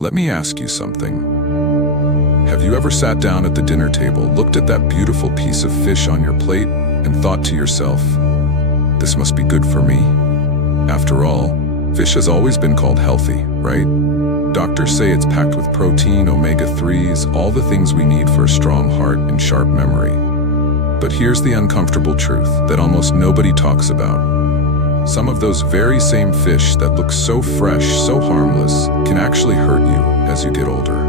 Let me ask you something. Have you ever sat down at the dinner table, looked at that beautiful piece of fish on your plate, and thought to yourself, this must be good for me? After all, fish has always been called healthy, right? Doctors say it's packed with protein, omega-3s, all the things we need for a strong heart and sharp memory. But here's the uncomfortable truth that almost nobody talks about. Some of those very same fish that look so fresh, so harmless, can actually hurt you as you get older.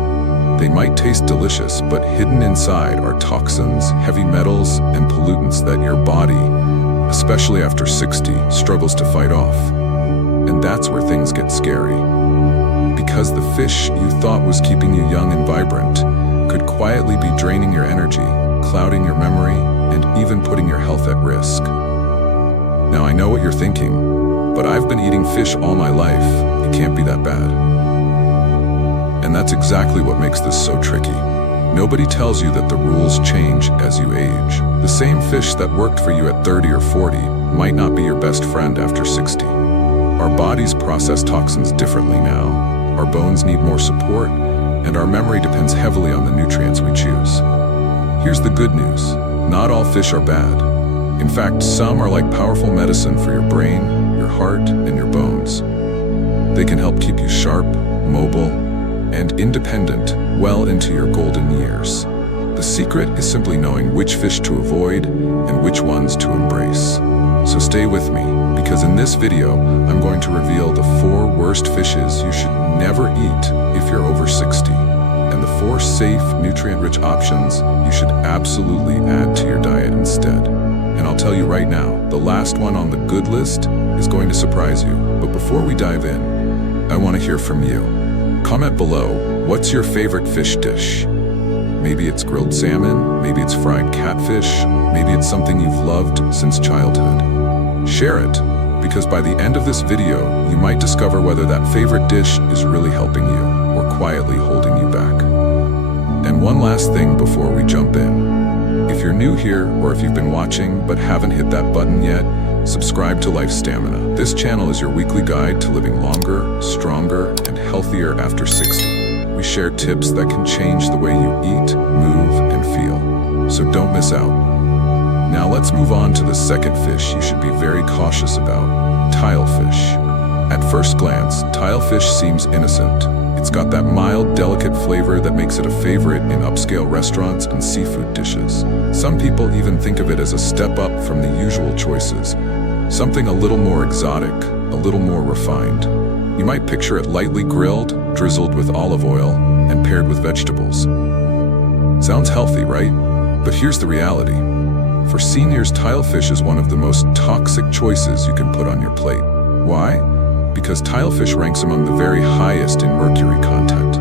They might taste delicious, but hidden inside are toxins, heavy metals, and pollutants that your body, especially after 60, struggles to fight off. And that's where things get scary. Because the fish you thought was keeping you young and vibrant could quietly be draining your energy, clouding your memory, and even putting your health at risk. Now I know what you're thinking, but I've been eating fish all my life. It can't be that bad. And that's exactly what makes this so tricky. Nobody tells you that the rules change as you age. The same fish that worked for you at 30 or 40 might not be your best friend after 60. Our bodies process toxins differently now. Our bones need more support, and our memory depends heavily on the nutrients we choose. Here's the good news. Not all fish are bad. In fact, some are like powerful medicine for your brain, your heart, and your bones. They can help keep you sharp, mobile, and independent well into your golden years. The secret is simply knowing which fish to avoid and which ones to embrace. So stay with me, because in this video, I'm going to reveal the 4 worst fishes you should never eat if you're over 60, and the 4 safe, nutrient-rich options you should absolutely add to your diet instead. And I'll tell you right now, the last one on the good list is going to surprise you. But before we dive in, I want to hear from you. Comment below, what's your favorite fish dish? Maybe it's grilled salmon, maybe it's fried catfish, maybe it's something you've loved since childhood. Share it, because by the end of this video, you might discover whether that favorite dish is really helping you or quietly holding you back. And one last thing before we jump in. If you're new here, or if you've been watching but haven't hit that button yet, subscribe to Life Stamina. This channel is your weekly guide to living longer, stronger, and healthier after 60. We share tips that can change the way you eat, move, and feel. So don't miss out. Now let's move on to the second fish you should be very cautious about, tilefish. At first glance, tilefish seems innocent. It's got that mild, delicate flavor that makes it a favorite in upscale restaurants and seafood dishes. Some people even think of it as a step up from the usual choices, something a little more exotic, a little more refined. You might picture it lightly grilled, drizzled with olive oil, and paired with vegetables. Sounds healthy, right? But here's the reality. For seniors, tilefish is one of the most toxic choices you can put on your plate. Why? Because tilefish ranks among the very highest in mercury content.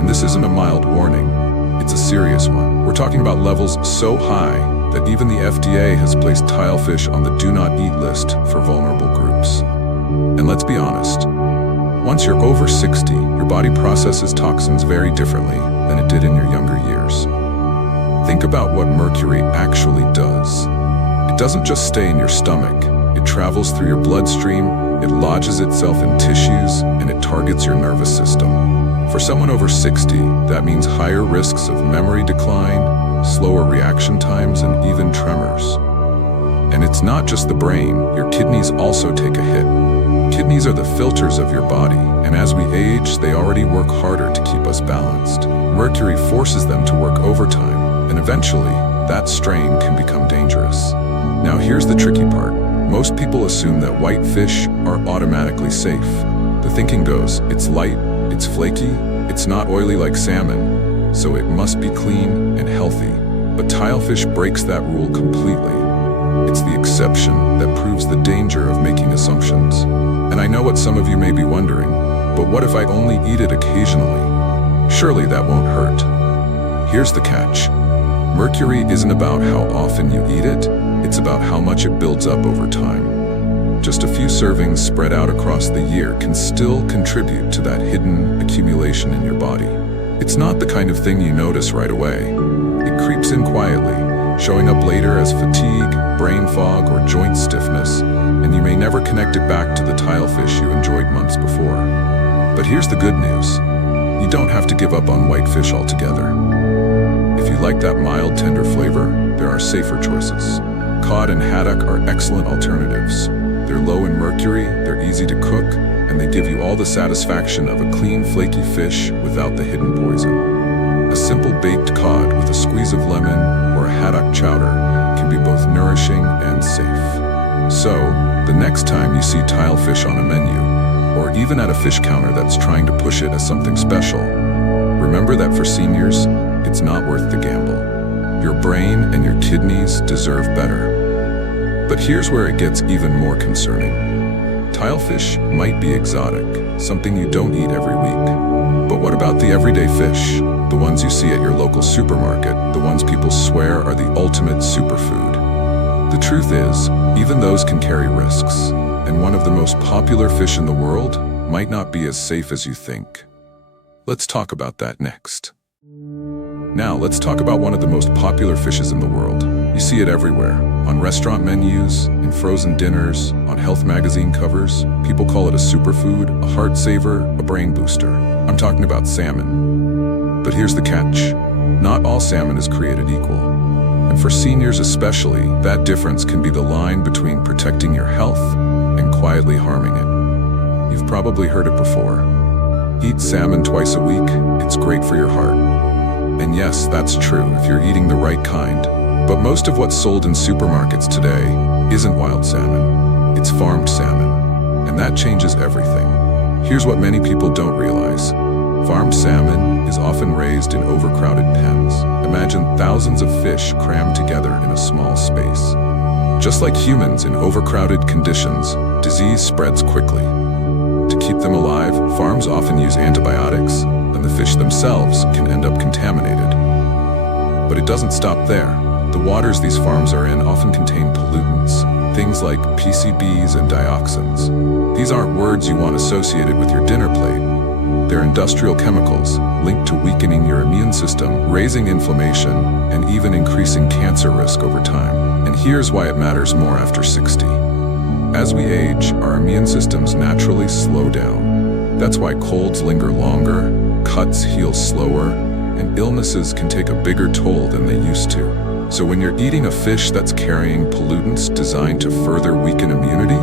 And this isn't a mild warning, it's a serious one. We're talking about levels so high that even the FDA has placed tilefish on the do not eat list for vulnerable groups. And let's be honest, once you're over 60, your body processes toxins very differently than it did in your younger years. Think about what mercury actually does. It doesn't just stay in your stomach, it travels through your bloodstream, it lodges itself in tissues, and it targets your nervous system. For someone over 60, that means higher risks of memory decline, slower reaction times, and even tremors. And it's not just the brain, your kidneys also take a hit. Kidneys are the filters of your body, and as we age, they already work harder to keep us balanced. Mercury forces them to work overtime, and eventually, that strain can become dangerous. Now here's the tricky part. Most people assume that white fish are automatically safe. The thinking goes, it's light, it's flaky, it's not oily like salmon, so it must be clean and healthy. But tilefish breaks that rule completely. It's the exception that proves the danger of making assumptions. And I know what some of you may be wondering, but what if I only eat it occasionally? Surely that won't hurt. Here's the catch. Mercury isn't about how often you eat it, it's about how much it builds up over time. Just a few servings spread out across the year can still contribute to that hidden accumulation in your body. It's not the kind of thing you notice right away. It creeps in quietly, showing up later as fatigue, brain fog, or joint stiffness, and you may never connect it back to the tilefish you enjoyed months before. But here's the good news. You don't have to give up on white fish altogether. If you like that mild, tender flavor, there are safer choices. Cod and haddock are excellent alternatives. They're low in mercury, they're easy to cook, and they give you all the satisfaction of a clean, flaky fish without the hidden poison. A simple baked cod with a squeeze of lemon or a haddock chowder can be both nourishing and safe. So, the next time you see tile fish on a menu, or even at a fish counter that's trying to push it as something special, remember that for seniors, it's not worth the gamble. Your brain and your kidneys deserve better. But here's where it gets even more concerning. Tilefish might be exotic, something you don't eat every week. But what about the everyday fish? The ones you see at your local supermarket, the ones people swear are the ultimate superfood. The truth is, even those can carry risks, and one of the most popular fish in the world might not be as safe as you think. Let's talk about that next. Now, let's talk about one of the most popular fishes in the world. You see it everywhere, on restaurant menus, in frozen dinners, on health magazine covers. People call it a superfood, a heart saver, a brain booster. I'm talking about salmon. But here's the catch. Not all salmon is created equal. And for seniors especially, that difference can be the line between protecting your health and quietly harming it. You've probably heard it before. Eat salmon twice a week, it's great for your heart. And yes, that's true if you're eating the right kind. But most of what's sold in supermarkets today isn't wild salmon. It's farmed salmon. And that changes everything. Here's what many people don't realize. Farmed salmon is often raised in overcrowded pens. Imagine thousands of fish crammed together in a small space. Just like humans in overcrowded conditions, disease spreads quickly. To keep them alive, farms often use antibiotics, and the fish themselves can end up contaminated. But it doesn't stop there. The waters these farms are in often contain pollutants, things like PCBs and dioxins. These aren't words you want associated with your dinner plate. They're industrial chemicals linked to weakening your immune system, raising inflammation, and even increasing cancer risk over time. And here's why it matters more after 60. As we age, our immune systems naturally slow down. That's why colds linger longer, cuts heal slower, and illnesses can take a bigger toll than they used to. So when you're eating a fish that's carrying pollutants designed to further weaken immunity,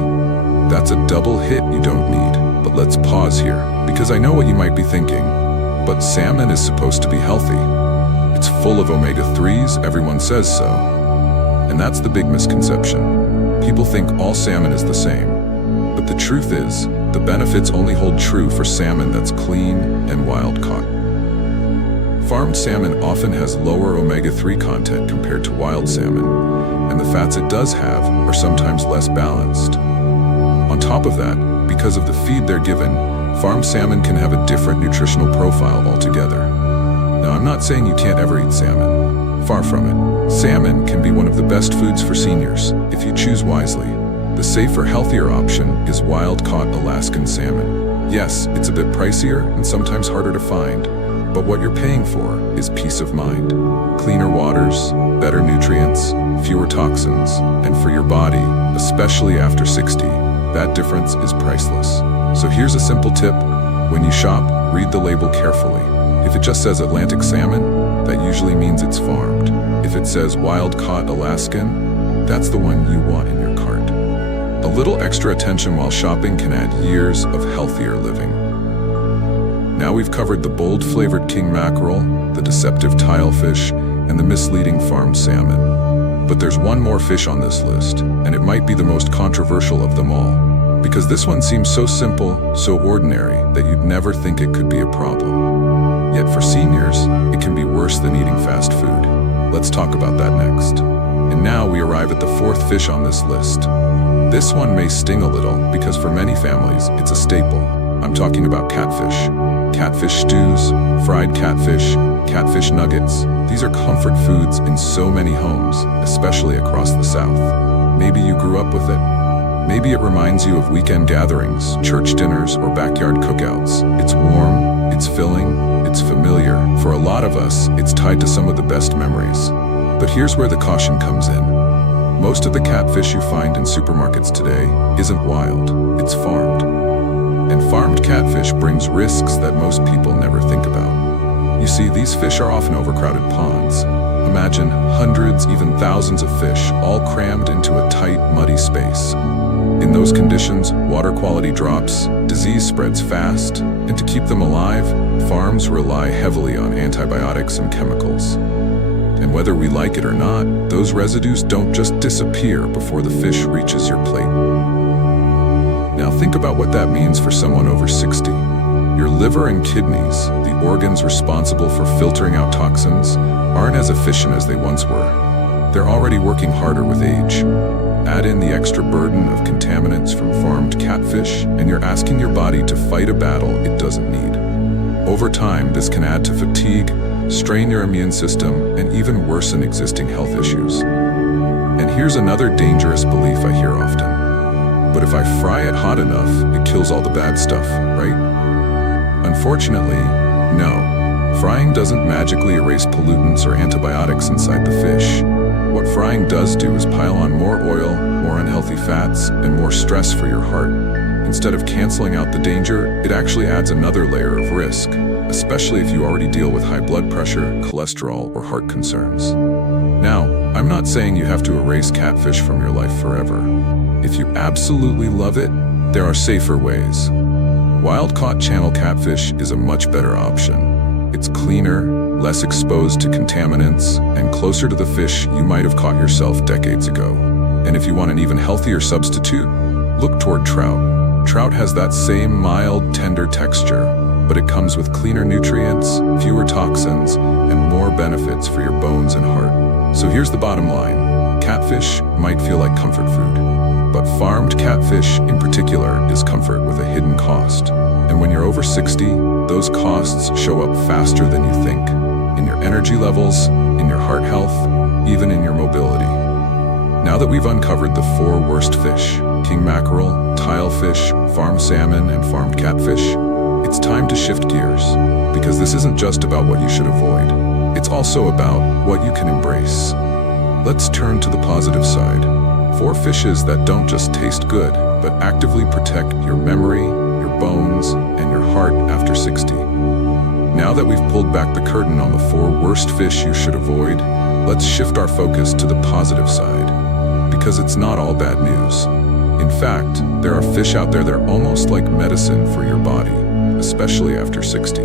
that's a double hit you don't need. But let's pause here, because I know what you might be thinking. But salmon is supposed to be healthy. It's full of omega-3s, everyone says so. And that's the big misconception. People think all salmon is the same. But the truth is, the benefits only hold true for salmon that's clean and wild caught. Farmed salmon often has lower omega-3 content compared to wild salmon, and the fats it does have are sometimes less balanced. On top of that, because of the feed they're given, farmed salmon can have a different nutritional profile altogether. Now, I'm not saying you can't ever eat salmon. Far from it. Salmon can be one of the best foods for seniors, if you choose wisely. The safer, healthier option is wild-caught Alaskan salmon. Yes, it's a bit pricier and sometimes harder to find, but what you're paying for is peace of mind. Cleaner waters, better nutrients, fewer toxins, and for your body, especially after 60, that difference is priceless. So here's a simple tip. When you shop, read the label carefully. If it just says Atlantic salmon, that usually means it's farmed. If it says wild-caught Alaskan, that's the one you want in your cart. A little extra attention while shopping can add years of healthier living. Now we've covered the bold-flavored king mackerel, the deceptive tilefish, and the misleading farmed salmon. But there's one more fish on this list, and it might be the most controversial of them all, because this one seems so simple, so ordinary, that you'd never think it could be a problem. Yet for seniors, it can be worse than eating fast food. Let's talk about that next. And now we arrive at the fourth fish on this list. This one may sting a little, because for many families, it's a staple. I'm talking about catfish. Catfish stews, fried catfish nuggets. These are comfort foods in so many homes, especially across the South. Maybe you grew up with it. Maybe it reminds you of weekend gatherings, church dinners, or backyard cookouts. It's warm, it's filling, it's familiar. For a lot of us, it's tied to some of the best memories. But here's where the caution comes in. Most of the catfish you find in supermarkets today isn't wild, it's farmed. And farmed catfish brings risks that most people never think about. You see, these fish are often overcrowded ponds. Imagine hundreds, even thousands of fish, all crammed into a tight, muddy space. In those conditions, water quality drops, disease spreads fast, and to keep them alive, farms rely heavily on antibiotics and chemicals. And whether we like it or not, those residues don't just disappear before the fish reaches your plate. Now think about what that means for someone over 60. Your liver and kidneys, the organs responsible for filtering out toxins, aren't as efficient as they once were. They're already working harder with age. Add in the extra burden of contaminants from farmed catfish, and you're asking your body to fight a battle it doesn't need. Over time, this can add to fatigue, strain your immune system, and even worsen existing health issues. And here's another dangerous belief I hear often. But if I fry it hot enough, it kills all the bad stuff, right? Unfortunately, no. Frying doesn't magically erase pollutants or antibiotics inside the fish. What frying does do is pile on more oil, more unhealthy fats, and more stress for your heart. Instead of canceling out the danger, it actually adds another layer of risk, especially if you already deal with high blood pressure, cholesterol, or heart concerns. Now, I'm not saying you have to erase catfish from your life forever. If you absolutely love it, there are safer ways. Wild-caught channel catfish is a much better option. It's cleaner, less exposed to contaminants, and closer to the fish you might have caught yourself decades ago. And if you want an even healthier substitute, look toward trout. Trout has that same mild, tender texture, but it comes with cleaner nutrients, fewer toxins, and more benefits for your bones and heart. So here's the bottom line. Catfish might feel like comfort food, but farmed catfish in particular is comfort with a hidden cost. And when you're over 60, those costs show up faster than you think. In your energy levels, in your heart health, even in your mobility. Now that we've uncovered the 4 worst fish, king mackerel, tilefish, farmed salmon, and farmed catfish, it's time to shift gears, because this isn't just about what you should avoid. It's also about what you can embrace. Let's turn to the positive side. 4 fishes that don't just taste good, but actively protect your memory, your bones, and your heart after 60. Now that we've pulled back the curtain on the 4 worst fish you should avoid, let's shift our focus to the positive side, because it's not all bad news. In fact, there are fish out there that are almost like medicine for your body, especially after 60.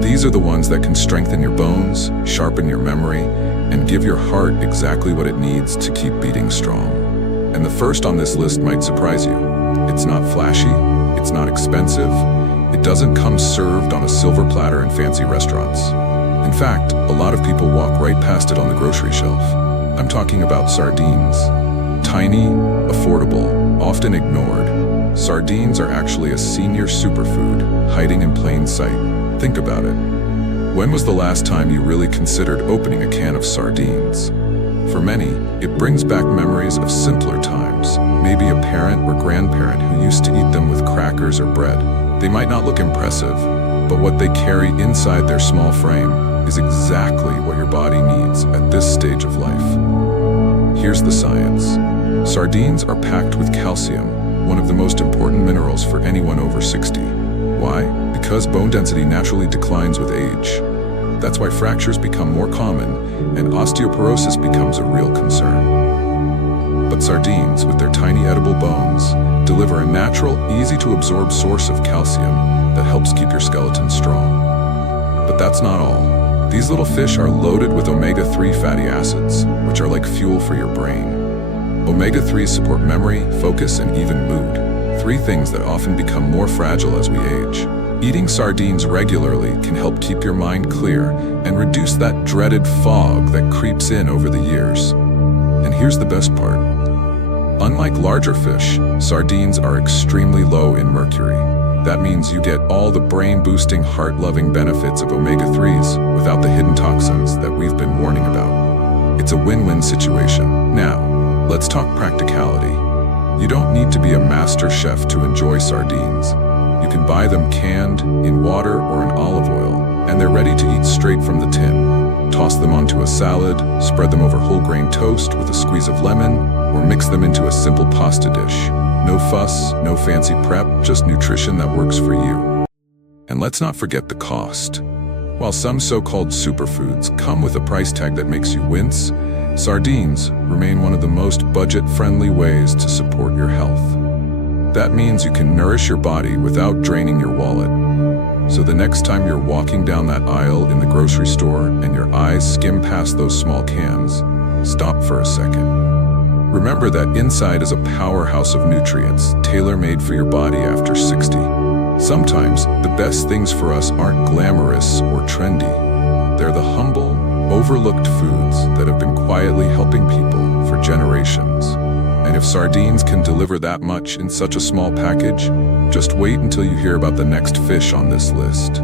These are the ones that can strengthen your bones, sharpen your memory, and give your heart exactly what it needs to keep beating strong. And the first on this list might surprise you. It's not flashy, it's not expensive, it doesn't come served on a silver platter in fancy restaurants. In fact, a lot of people walk right past it on the grocery shelf. I'm talking about sardines. Tiny, affordable, often ignored, sardines are actually a senior superfood hiding in plain sight. Think about it. When was the last time you really considered opening a can of sardines? For many, it brings back memories of simpler times, maybe a parent or grandparent who used to eat them with crackers or bread. They might not look impressive, but what they carry inside their small frame is exactly what your body needs at this stage of life. Here's the science. Sardines are packed with calcium, one of the most important minerals for anyone over 60. Why? Because bone density naturally declines with age. That's why fractures become more common and osteoporosis becomes a real concern. But sardines, with their tiny edible bones, deliver a natural, easy-to-absorb source of calcium that helps keep your skeleton strong. But that's not all. These little fish are loaded with omega-3 fatty acids, which are like fuel for your brain. Omega-3s support memory, focus, and even mood. 3 things that often become more fragile as we age. Eating sardines regularly can help keep your mind clear and reduce that dreaded fog that creeps in over the years. And here's the best part. Unlike larger fish, sardines are extremely low in mercury. That means you get all the brain-boosting, heart-loving benefits of omega-3s without the hidden toxins that we've been warning about. It's a win-win situation. Now, let's talk practicality. You don't need to be a master chef to enjoy sardines. You can buy them canned, in water or in olive oil, and they're ready to eat straight from the tin. Toss them onto a salad, spread them over whole grain toast with a squeeze of lemon, or mix them into a simple pasta dish. No fuss, no fancy prep, just nutrition that works for you. And let's not forget the cost. While some so-called superfoods come with a price tag that makes you wince, sardines remain one of the most budget-friendly ways to support your health. That means you can nourish your body without draining your wallet. So the next time you're walking down that aisle in the grocery store and your eyes skim past those small cans, stop for a second. Remember that inside is a powerhouse of nutrients, tailor-made for your body after 60. Sometimes, the best things for us aren't glamorous or trendy. They're the humble, overlooked foods that have been quietly helping people for generations. And if sardines can deliver that much in such a small package, just wait until you hear about the next fish on this list.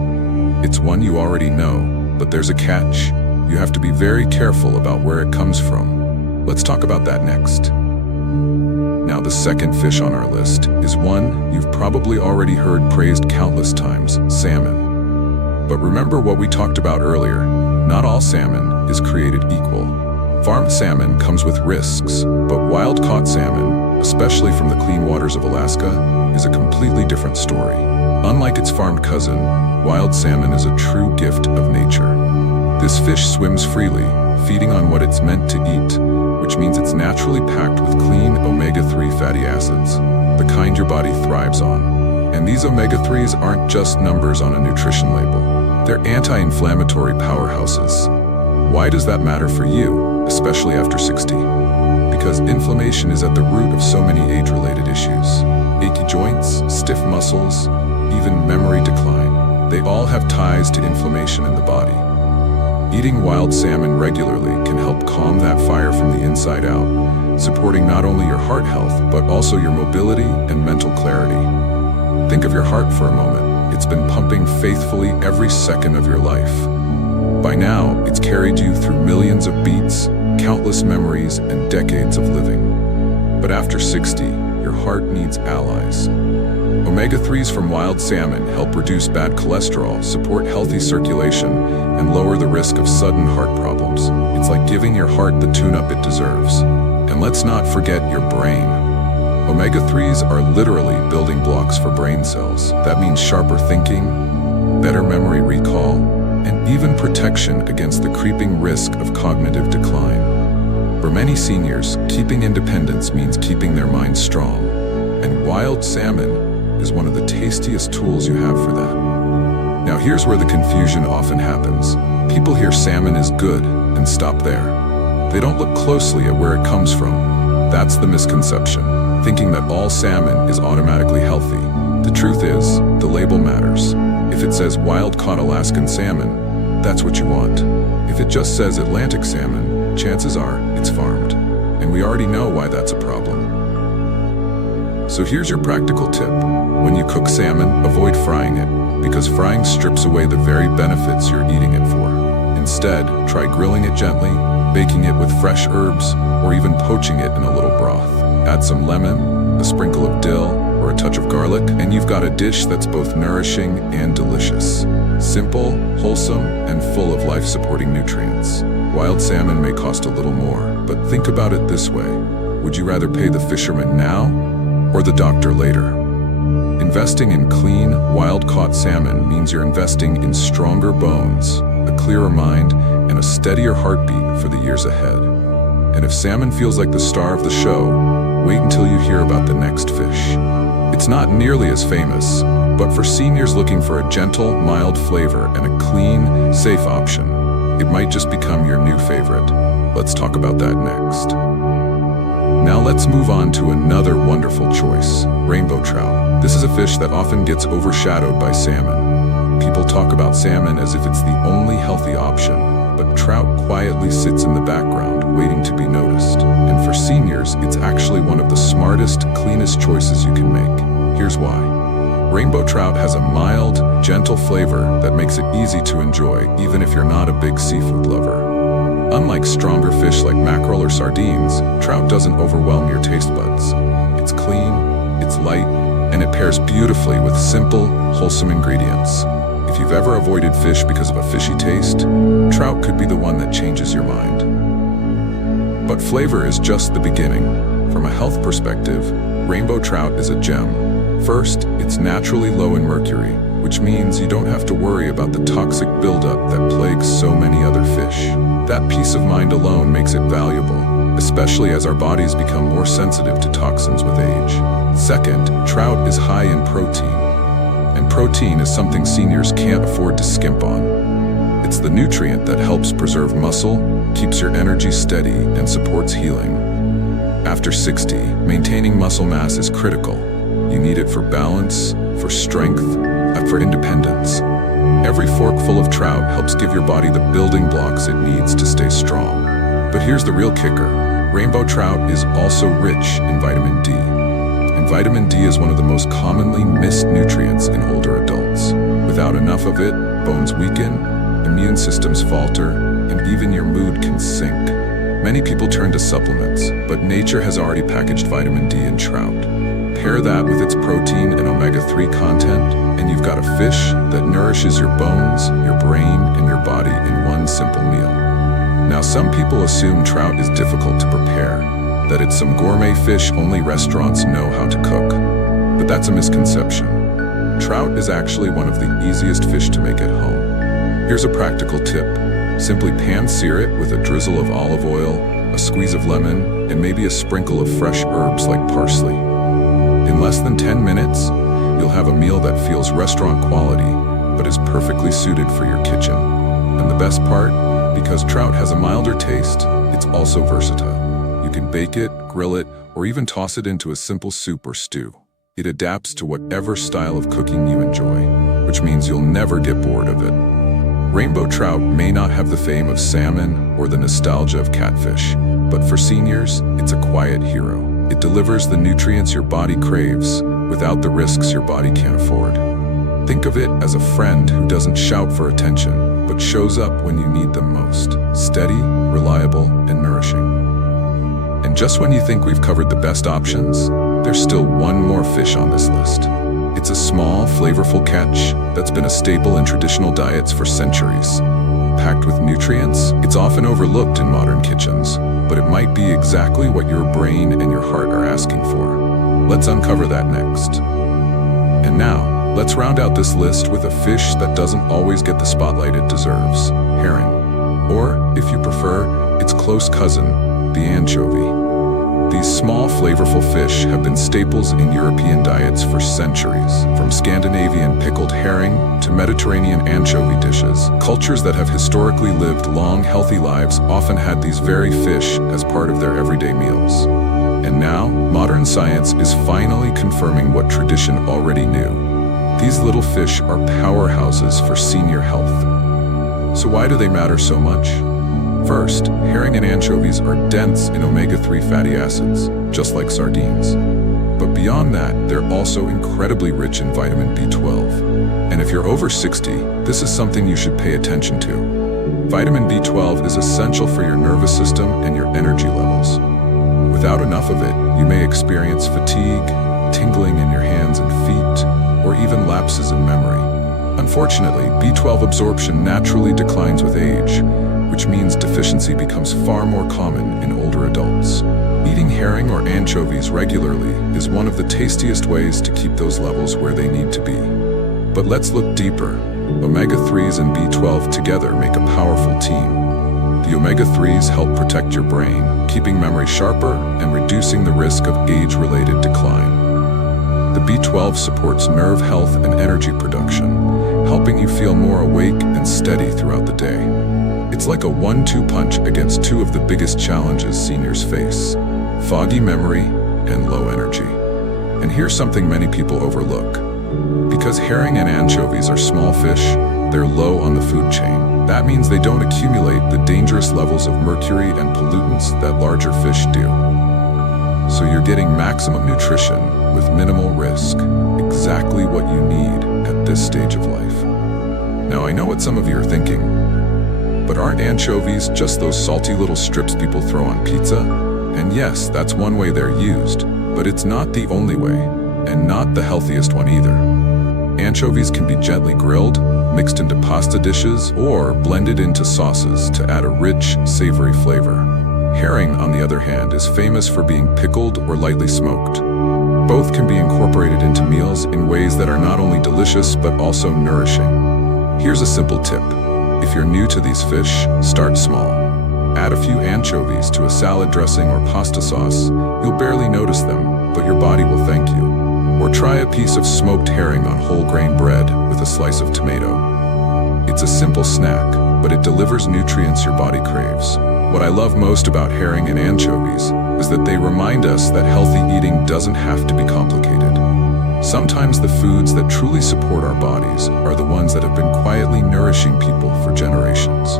It's one you already know, but there's a catch. You have to be very careful about where it comes from. Let's talk about that next. Now, the second fish on our list is one you've probably already heard praised countless times: salmon. But remember what we talked about earlier. Not all salmon is created equal. Farmed salmon comes with risks, but wild-caught salmon, especially from the clean waters of Alaska, is a completely different story. Unlike its farmed cousin, wild salmon is a true gift of nature. This fish swims freely, feeding on what it's meant to eat, which means it's naturally packed with clean omega-3 fatty acids, the kind your body thrives on. And these omega-3s aren't just numbers on a nutrition label. They're anti-inflammatory powerhouses. Why does that matter for you, especially after 60? Because inflammation is at the root of so many age-related issues. Achy joints, stiff muscles, even memory decline. They all have ties to inflammation in the body. Eating wild salmon regularly can help calm that fire from the inside out, supporting not only your heart health, but also your mobility and mental clarity. Think of your heart for a moment. It's been pumping faithfully every second of your life. By now, it's carried you through millions of beats, countless memories, and decades of living. But after 60, your heart needs allies. Omega-3s from wild salmon help reduce bad cholesterol, support healthy circulation, and lower the risk of sudden heart problems. It's like giving your heart the tune-up it deserves. And let's not forget your brain. Omega-3s are literally building blocks for brain cells. That means sharper thinking, better memory recall, and even protection against the creeping risk of cognitive decline. For many seniors, keeping independence means keeping their minds strong. And wild salmon is one of the tastiest tools you have for that. Now here's where the confusion often happens. People hear salmon is good and stop there. They don't look closely at where it comes from. That's the misconception, thinking that all salmon is automatically healthy. The truth is, the label matters. If it says wild-caught Alaskan salmon, that's what you want. If it just says Atlantic salmon, chances are it's farmed. And we already know why that's a problem. So here's your practical tip. When you cook salmon, avoid frying it, because frying strips away the very benefits you're eating it for. Instead, try grilling it gently, baking it with fresh herbs, or even poaching it in a little broth. Add some lemon, a sprinkle of dill, or a touch of garlic, and you've got a dish that's both nourishing and delicious. Simple, wholesome, and full of life-supporting nutrients. Wild salmon may cost a little more, but think about it this way. Would you rather pay the fisherman now, or the doctor later? Investing in clean, wild-caught salmon means you're investing in stronger bones, a clearer mind, and a steadier heartbeat for the years ahead. And if salmon feels like the star of the show, wait until you hear about the next fish. It's not nearly as famous, but for seniors looking for a gentle, mild flavor and a clean, safe option, it might just become your new favorite. Let's talk about that next. Now let's move on to another wonderful choice, rainbow trout. This is a fish that often gets overshadowed by salmon. People talk about salmon as if it's the only healthy option, but trout quietly sits in the background, waiting to be noticed. And for seniors, it's actually one of the smartest, cleanest choices you can make. Here's why. Rainbow trout has a mild, gentle flavor that makes it easy to enjoy, even if you're not a big seafood lover. Unlike stronger fish like mackerel or sardines, trout doesn't overwhelm your taste buds. It's clean, it's light, and it pairs beautifully with simple, wholesome ingredients. If you've ever avoided fish because of a fishy taste, trout could be the one that changes your mind. But flavor is just the beginning. From a health perspective, Rainbow trout is a gem. First, it's naturally low in mercury, which means you don't have to worry about the toxic buildup that plagues so many other fish. That peace of mind alone makes it valuable, especially as our bodies become more sensitive to toxins with age. Second, trout is high in protein. And protein is something seniors can't afford to skimp on. It's the nutrient that helps preserve muscle, keeps your energy steady, and supports healing. After 60, maintaining muscle mass is critical. You need it for balance, for strength, and for independence. Every forkful of trout helps give your body the building blocks it needs to stay strong. But here's the real kicker. Rainbow trout is also rich in vitamin D. And vitamin D is one of the most commonly missed nutrients in older adults. Without enough of it, bones weaken, immune systems falter, and even your mood can sink. Many people turn to supplements, but nature has already packaged vitamin D in trout. Pair that with its protein and omega-3 content, and you've got a fish that nourishes your bones, your brain, and your body in one simple meal. Now, some people assume trout is difficult to prepare, that it's some gourmet fish only restaurants know how to cook. But that's a misconception. Trout is actually one of the easiest fish to make at home. Here's a practical tip. Simply pan-sear it with a drizzle of olive oil, a squeeze of lemon, and maybe a sprinkle of fresh herbs like parsley. In less than 10 minutes, you'll have a meal that feels restaurant quality, but is perfectly suited for your kitchen. And the best part, because trout has a milder taste, it's also versatile. You can bake it, grill it, or even toss it into a simple soup or stew. It adapts to whatever style of cooking you enjoy, which means you'll never get bored of it. Rainbow trout may not have the fame of salmon or the nostalgia of catfish, but for seniors, it's a quiet hero. It delivers the nutrients your body craves without the risks your body can't afford. Think of it as a friend who doesn't shout for attention, but shows up when you need them most. Steady, reliable, and nourishing. And just when you think we've covered the best options, there's still one more fish on this list. It's a small, flavorful catch that's been a staple in traditional diets for centuries. Packed with nutrients, it's often overlooked in modern kitchens, but it might be exactly what your brain and your heart are asking for. Let's uncover that next. And now, let's round out this list with a fish that doesn't always get the spotlight it deserves: herring. Or, if you prefer, its close cousin, the anchovy. These small, flavorful fish have been staples in European diets for centuries, from Scandinavian pickled herring to Mediterranean anchovy dishes. Cultures that have historically lived long, healthy lives often had these very fish as part of their everyday meals. And now, modern science is finally confirming what tradition already knew. These little fish are powerhouses for senior health. So why do they matter so much? First, herring and anchovies are dense in omega-3 fatty acids, just like sardines. But beyond that, they're also incredibly rich in vitamin B12. And if you're over 60, this is something you should pay attention to. Vitamin B12 is essential for your nervous system and your energy levels. Without enough of it, you may experience fatigue, tingling in your hands and feet, or even lapses in memory. Unfortunately, B12 absorption naturally declines with age, which means deficiency becomes far more common in older adults. Eating herring or anchovies regularly is one of the tastiest ways to keep those levels where they need to be. But let's look deeper. Omega-3s and B12 together make a powerful team. The omega-3s help protect your brain, keeping memory sharper and reducing the risk of age-related decline. The B12 supports nerve health and energy production, helping you feel more awake and steady throughout the day. It's like a 1-2 punch against two of the biggest challenges seniors face: foggy memory and low energy. And here's something many people overlook. Because herring and anchovies are small fish, they're low on the food chain. That means they don't accumulate the dangerous levels of mercury and pollutants that larger fish do. So you're getting maximum nutrition with minimal risk, exactly what you need at this stage of life. Now, I know what some of you are thinking. But aren't anchovies just those salty little strips people throw on pizza? And yes, that's one way they're used, but it's not the only way, and not the healthiest one either. Anchovies can be gently grilled, mixed into pasta dishes, or blended into sauces to add a rich, savory flavor. Herring, on the other hand, is famous for being pickled or lightly smoked. Both can be incorporated into meals in ways that are not only delicious but also nourishing. Here's a simple tip. If you're new to these fish, start small. Add a few anchovies to a salad dressing or pasta sauce. You'll barely notice them, but your body will thank you. Or try a piece of smoked herring on whole grain bread with a slice of tomato. It's a simple snack, but it delivers nutrients your body craves. What I love most about herring and anchovies is that they remind us that healthy eating doesn't have to be complicated. Sometimes the foods that truly support our bodies are the ones that have been quietly nourishing people for generations.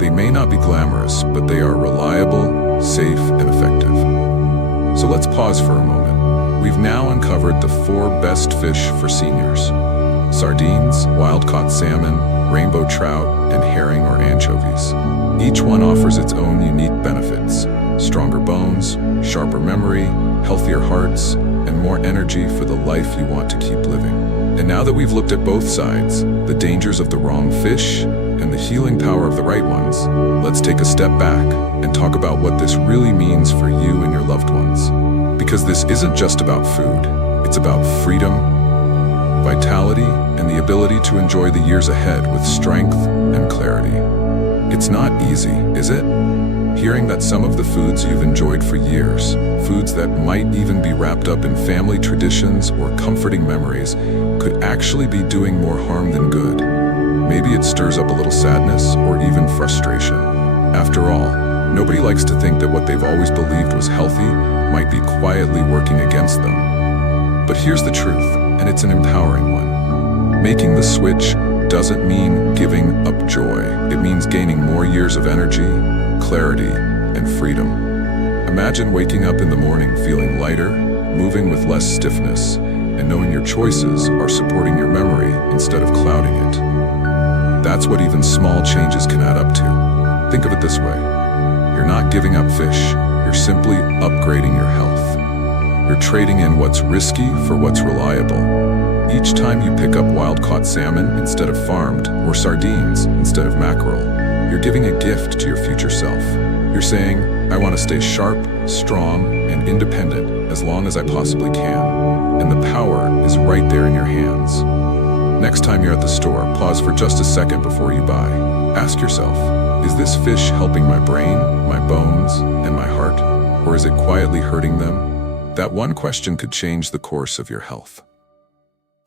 They may not be glamorous, but they are reliable, safe, and effective. So let's pause for a moment. We've now uncovered the 4 best fish for seniors: sardines, wild-caught salmon, rainbow trout, and herring or anchovies. Each one offers its own unique benefits: stronger bones, sharper memory, healthier hearts, and more energy for the life you want to keep living. And now that we've looked at both sides, the dangers of the wrong fish and the healing power of the right ones, let's take a step back and talk about what this really means for you and your loved ones. Because this isn't just about food, it's about freedom, vitality, and the ability to enjoy the years ahead with strength and clarity. It's not easy, is it? Hearing that some of the foods you've enjoyed for years, foods that might even be wrapped up in family traditions or comforting memories, could actually be doing more harm than good. Maybe it stirs up a little sadness or even frustration. After all, nobody likes to think that what they've always believed was healthy might be quietly working against them. But here's the truth, and it's an empowering one. Making the switch doesn't mean giving up joy. It means gaining more years of energy, clarity, and freedom. Imagine waking up in the morning feeling lighter, moving with less stiffness, and knowing your choices are supporting your memory instead of clouding it. That's what even small changes can add up to. Think of it this way. You're not giving up fish, you're simply upgrading your health. You're trading in what's risky for what's reliable. Each time you pick up wild-caught salmon instead of farmed, or sardines instead of mackerel, you're giving a gift to your future self. You're saying, I want to stay sharp, strong, and independent as long as I possibly can. And the power is right there in your hands. Next time you're at the store, pause for just a second before you buy. Ask yourself, is this fish helping my brain, my bones, and my heart? Or is it quietly hurting them? That one question could change the course of your health.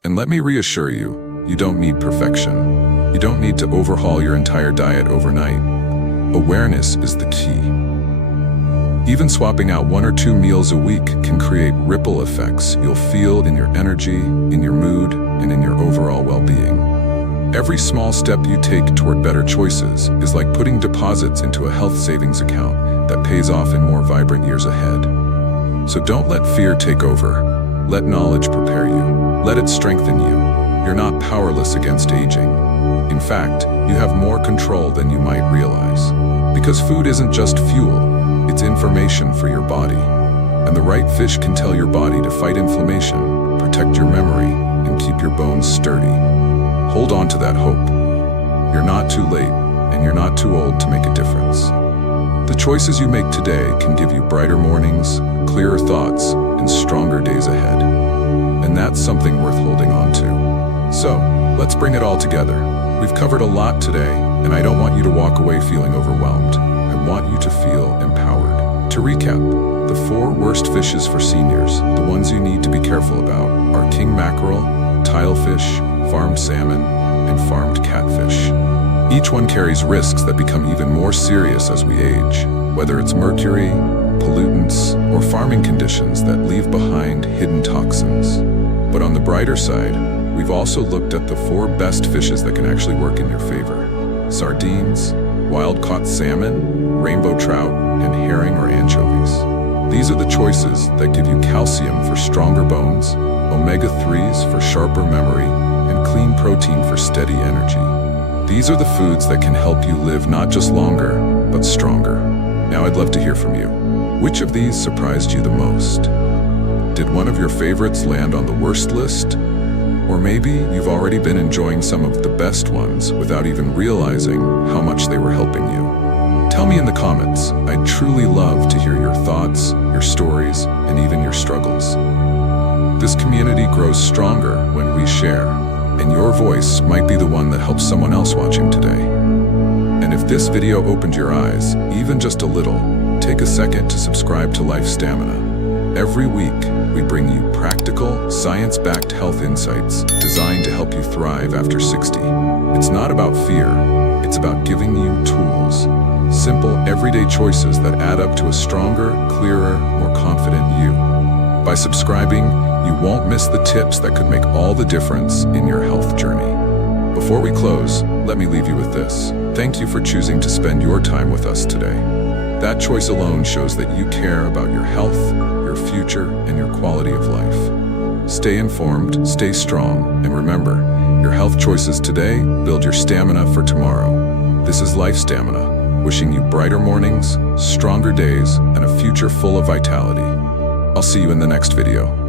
And let me reassure you, you don't need perfection. You don't need to overhaul your entire diet overnight. Awareness is the key. Even swapping out 1 or 2 meals a week can create ripple effects you'll feel in your energy, in your mood, and in your overall well-being. Every small step you take toward better choices is like putting deposits into a health savings account that pays off in more vibrant years ahead. So don't let fear take over. Let knowledge prepare you. Let it strengthen you. You're not powerless against aging. In fact, you have more control than you might realize. Because food isn't just fuel, it's information for your body. And the right fish can tell your body to fight inflammation, protect your memory, and keep your bones sturdy. Hold on to that hope. You're not too late, and you're not too old to make a difference. The choices you make today can give you brighter mornings, clearer thoughts, and stronger days ahead. And that's something worth holding on to. So, let's bring it all together. We've covered a lot today, and I don't want you to walk away feeling overwhelmed. I want you to feel empowered. To recap, the 4 worst fishes for seniors, the ones you need to be careful about, are king mackerel, tilefish, farmed salmon, and farmed catfish. Each one carries risks that become even more serious as we age, whether it's mercury, pollutants, or farming conditions that leave behind hidden toxins. But on the brighter side, we've also looked at the 4 best fishes that can actually work in your favor: sardines, wild-caught salmon, rainbow trout, and herring or anchovies. These are the choices that give you calcium for stronger bones, omega-3s for sharper memory, and clean protein for steady energy. These are the foods that can help you live not just longer, but stronger. Now I'd love to hear from you. Which of these surprised you the most? Did one of your favorites land on the worst list? Or maybe you've already been enjoying some of the best ones without even realizing how much they were helping you. Tell me in the comments. I'd truly love to hear your thoughts, your stories, and even your struggles. This community grows stronger when we share, and your voice might be the one that helps someone else watching today. And if this video opened your eyes, even just a little, take a second to subscribe to Life Stamina. Every week, we bring you practical, science-backed health insights designed to help you thrive after 60. It's not about fear, it's about giving you tools. Simple, everyday choices that add up to a stronger, clearer, more confident you. By subscribing, you won't miss the tips that could make all the difference in your health journey. Before we close, let me leave you with this. Thank you for choosing to spend your time with us today. That choice alone shows that you care about your health, your future, and your quality of life. Stay informed, stay strong, and remember, your health choices today build your stamina for tomorrow. This is Life Stamina, wishing you brighter mornings, stronger days, and a future full of vitality. I'll see you in the next video.